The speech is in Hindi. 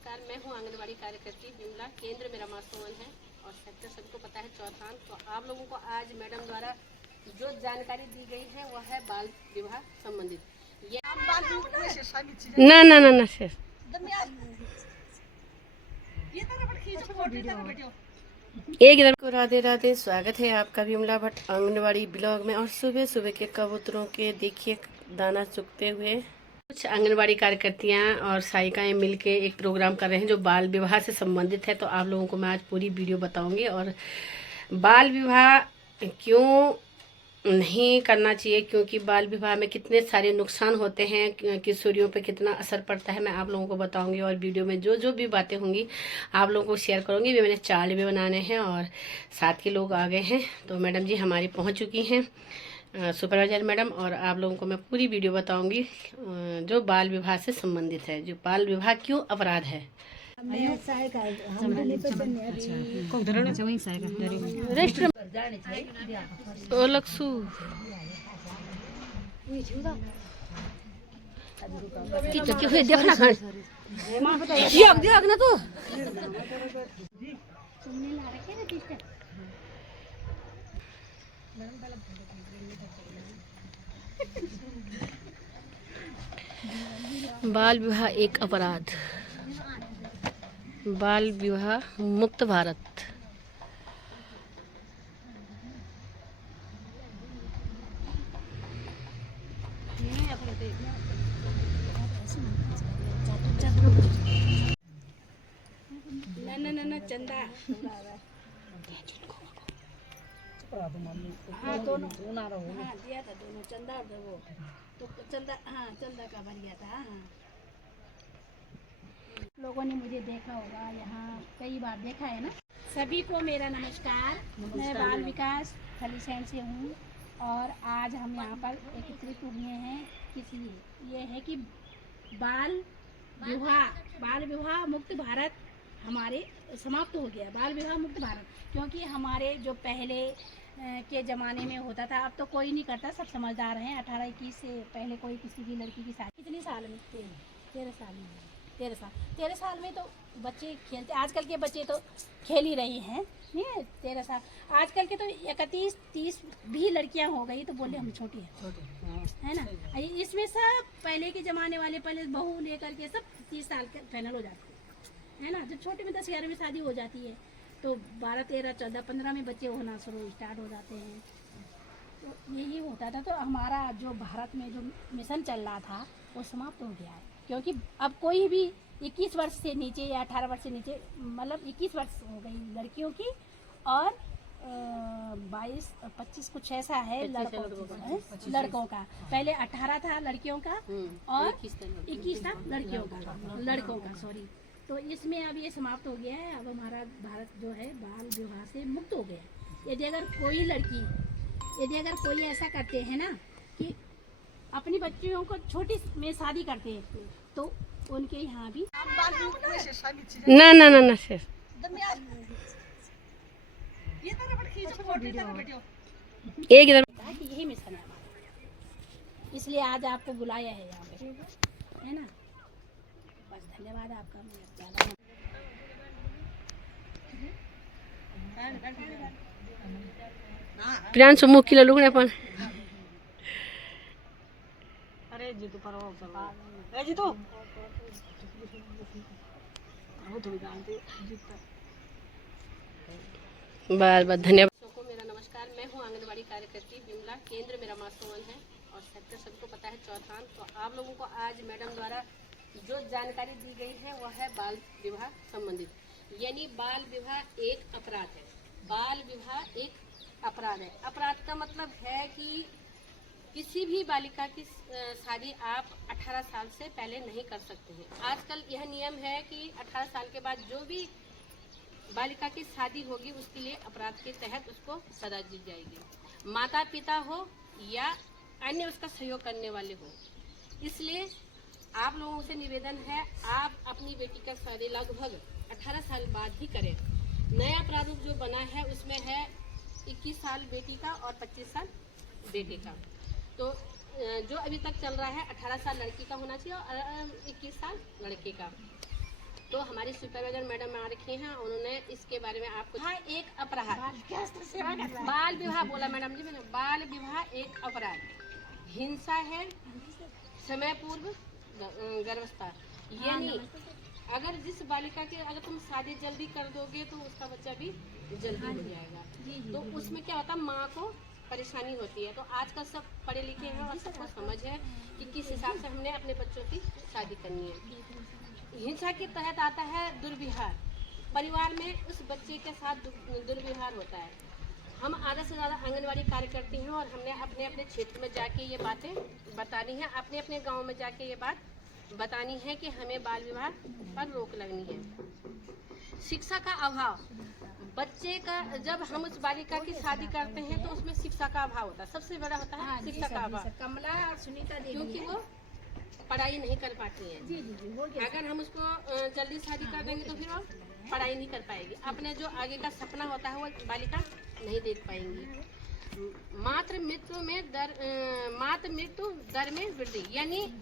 नमस्कार। मैं हूं आंगनबाड़ी कार्यकर्ती विमला। केंद्र मेरा मासूमन है और सेक्टर सबको पता है चौथान। तो आप लोगों को आज मैडम द्वारा जो जानकारी दी गई है वह है बाल विवाह संबंधित। ना ना ना ना सर एक इधर को राधे राधे। स्वागत है आपका विमला भट्ट आंगनबाड़ी ब्लॉग में। और सुबह सुबह के कबूतरों के देखिए दाना चुगते हुए कुछ आंगनबाड़ी कार्यकर्तियां और सहायिकाएं मिलके एक प्रोग्राम कर रहे हैं जो बाल विवाह से संबंधित है। तो आप लोगों को मैं आज पूरी वीडियो बताऊंगी और बाल विवाह क्यों नहीं करना चाहिए, क्योंकि बाल विवाह में कितने सारे नुकसान होते हैं, किशोरियों पे कितना असर पड़ता है, मैं आप लोगों को बताऊंगी। और वीडियो में जो जो भी बातें होंगी आप लोगों को शेयर करूंगी। भी मैंने चार्ट भी बनाने हैं और साथ के लोग आ गए हैं। तो मैडम जी हमारी पहुंच चुकी हैं, सुपरवाइजर मैडम, और आप लोगों को मैं पूरी वीडियो बताऊंगी जो बाल विवाह से संबंधित है। जो बाल विवाह क्यों अपराध है। बाल विवाह एक अपराध। बाल विवाह मुक्त भारत। न चंदा हाँ दोनों हाँ दिया था, दोनों चंदा और वो तो चंदा, हाँ चंदा का भर गया था। हाँ लोगों ने मुझे देखा होगा, यहाँ कई बार देखा है ना। सभी को मेरा नमस्कार। मैं बाल विकास खलीसैन से हूँ और आज हम यहाँ पर एकत्रित हुए हैं किस लिए। ये है कि बाल विवाह मुक्त भारत हमारे समाप्त हो गया। बाल विवाह मुक्त भारत, क्योंकि हमारे जो पहले के ज़माने में होता था, अब तो कोई नहीं करता, सब समझदार हैं। 18-21 से पहले कोई किसी की लड़की की शादी कितनी साल में 13 साल में 13 साल में तो बच्चे खेलते। आजकल के बच्चे तो खेल ही रहे हैं, नहीं है 13 साल। आजकल के तो 31-30 भी लड़कियां हो गई तो बोले हम छोटी हैं, है ना। इसमें सब पहले के ज़माने वाले पहले बहू लेकर के सब 30 साल के फाइनल हो जाते है ना। जब छोटे में 10-11 में शादी हो जाती है तो 12, 13, 14, 15 में बच्चे होना शुरू स्टार्ट हो जाते हैं। तो यही होता था। तो हमारा जो भारत में जो मिशन चल रहा था वो समाप्त हो गया है, क्योंकि अब कोई भी 21 वर्ष से नीचे या 18 वर्ष से नीचे, मतलब 21 वर्ष हो गई लड़कियों की और 22-25 कुछ ऐसा है लड़कों का। पहले 18 था लड़कियों का और 21 था लड़कों का सॉरी। तो इसमें अब ये समाप्त हो गया है। अब हमारा भारत जो है बाल विवाह से मुक्त हो गया है। यदि अगर कोई ऐसा करते हैं ना कि अपनी बच्चियों को छोटी में शादी करते हैं तो उनके यहाँ भी ना ना ना ना सर एक इधर। यही मिशन है हमारा, इसलिए आज आपको बुलाया है यहाँ पे, है ना। बस धन्यवाद आपका। प्रियांशु मुख किलो लुगने अपन अरे जीतू पर ए जीतू बार बार धन्यवाद। सबको मेरा नमस्कार। मैं हूं आंगनबाड़ी कार्यकर्ती विमला। केंद्र मेरा मासूमन है और सेक्टर सबको पता है चौथान। तो आप लोगों को आज मैडम द्वारा जो जानकारी दी गई है वह है बाल विवाह संबंधित, यानी बाल विवाह एक अपराध है। बाल विवाह एक अपराध है। अपराध का मतलब है कि किसी भी बालिका की शादी आप 18 साल से पहले नहीं कर सकते हैं। आजकल यह नियम है कि 18 साल के बाद जो भी बालिका की शादी होगी उसके लिए अपराध के तहत उसको सजा दी जाएगी, माता पिता हो या अन्य उसका सहयोग करने वाले हो। इसलिए आप लोगों से निवेदन है, आप अपनी बेटी का शादी लगभग 18 साल बाद ही करें। नया प्रारूप जो बना है उसमें है 21 साल बेटी का और 25 साल बेटे का। तो जो अभी तक चल रहा है 18 साल लड़की का होना चाहिए और 21 साल लड़के का। तो हमारी सुपरवाइजर मैडम आ रखी हैं, उन्होंने इसके बारे में आपको हाँ एक अपराध सेवा कर रहा है। बाल विवाह बोला मैडम जी मैंने, बाल विवाह एक अपराध, हिंसा है, समय पूर्व गर्भावस्था, यानी अगर जिस बालिका की अगर तुम शादी जल्दी कर दोगे तो उसका बच्चा भी जल्दी हो जाएगा। तो उसमें क्या होता है, माँ को परेशानी होती है। तो आजकल सब पढ़े लिखे हैं और सबको समझ है कि किस हिसाब से हमने अपने बच्चों की शादी करनी है। हिंसा के तहत आता है दुर्व्यवहार, परिवार में उस बच्चे के साथ दुर्व्यवहार होता है। हम आधा से ज़्यादा आंगनवाड़ी कार्य करती हैं और हमने अपने अपने क्षेत्र में जाके ये बातें बतानी है, अपने अपने गांव में जाके ये बात बतानी है कि हमें बाल विवाह पर रोक लगनी है। शिक्षा का अभाव, बच्चे का जब हम उस बालिका की शादी करते हैं तो उसमें शिक्षा का अभाव होता है, सबसे बड़ा होता है शिक्षा का अभाव। कमला और सुनीता देवी क्योंकि वो पढ़ाई नहीं कर पाती है। जी जी जी हो गया। अगर हम उसको जल्दी शादी कर देंगे तो फिर वो पढ़ाई नहीं कर पाएगी, अपने जो आगे का सपना होता है वो बालिका नहीं देख पाएंगी। मातृ मृत्यु दर में वृद्धि, यानी